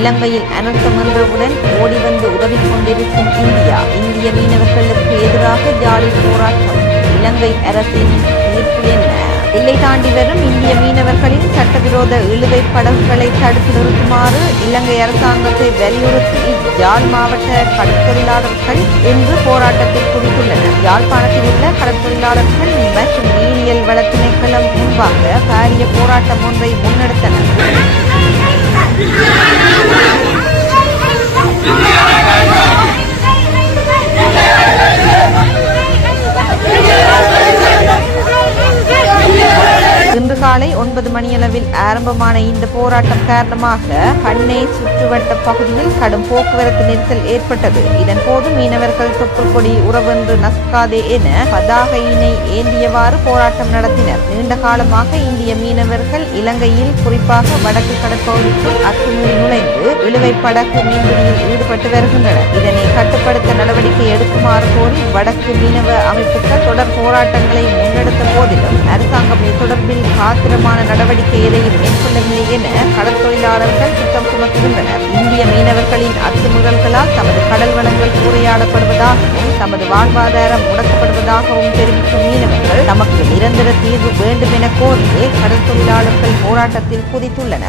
இலங்கையில் அனர்த்தம் என்றவுடன் ஓடி வந்து உதவி கொண்டிருக்கும் இந்திய மீனவர்களுக்கு எதிராக ஜாலில் போராட்டம். இலங்கை அரசின் தீர்ப்பு என்ன? எல்லை தாண்டி வரும் இந்திய மீனவர்களின் சட்டவிரோத இழுவை படகுகளை தடுத்து நிறுத்துமாறு இலங்கை அரசாங்கத்தை வலியுறுத்தி யாழ் மாவட்ட கடற்தொழிலாளர்கள் இன்று போராட்டத்தில் குவித்துள்ளனர். யாழ்ப்பாணத்தில் உள்ள கடற்தொழிலாளர்கள் மற்றும் நீரியல் வள திணைக்களம் முன்பாக பாரிய போராட்டம் ஒன்றை முன்னெடுத்தனர். இன்று காலை 9 மணியளவில் ஆரம்பமான இந்த போராட்டம் காரணமாக பண்ணை சுற்றுவட்ட பகுதியில் கடும் போக்குவரத்து நெரிசல் ஏற்பட்டது. இதன் போது மீனவர்கள் தொப்புள் கொடி உறவென்று நசுக்காதே என பதாகையினை ஏந்தியவாறு போராட்டம் நடத்தினர். நீண்ட காலமாக இந்திய மீனவர்கள் இலங்கையில் குறிப்பாக வடக்கு கடற்பகுதிக்குள் அத்துமீறி நுழைந்து இழுவை படகு மீன்பிடியில் ஈடுபட்டு வருகின்றனர். இதனை கட்டுப்படுத்த நடவடிக்கை எடுக்குமாறு கோரி வடக்கு மீனவ அமைப்புகள் தொடர் போராட்டங்களை முன்னெடுத்த போதிலும் அரசாங்கம் இது தொடர்பில் காத்திரமான நடவடிக்கை எதையும் மேற்கொள்ளவில்லை என கடற்தொழிலாளர்கள் குற்றம் சுமத்துகின்றனர். இந்திய மீனவர்களின் அத்துமுறல்களால் தமது கடல் வளங்கள் சூறையாடப்படுவதாகவும் தமது வாழ்வாதாரம் முடக்கப்படுவதாகவும் தெரிவிக்கும் மீனவர்கள் தமக்கு நிரந்தர தீர்வு வேண்டும் என கோரியே கடற்தொழிலாளர்கள் போராட்டத்தில் குதித்துள்ளனர்.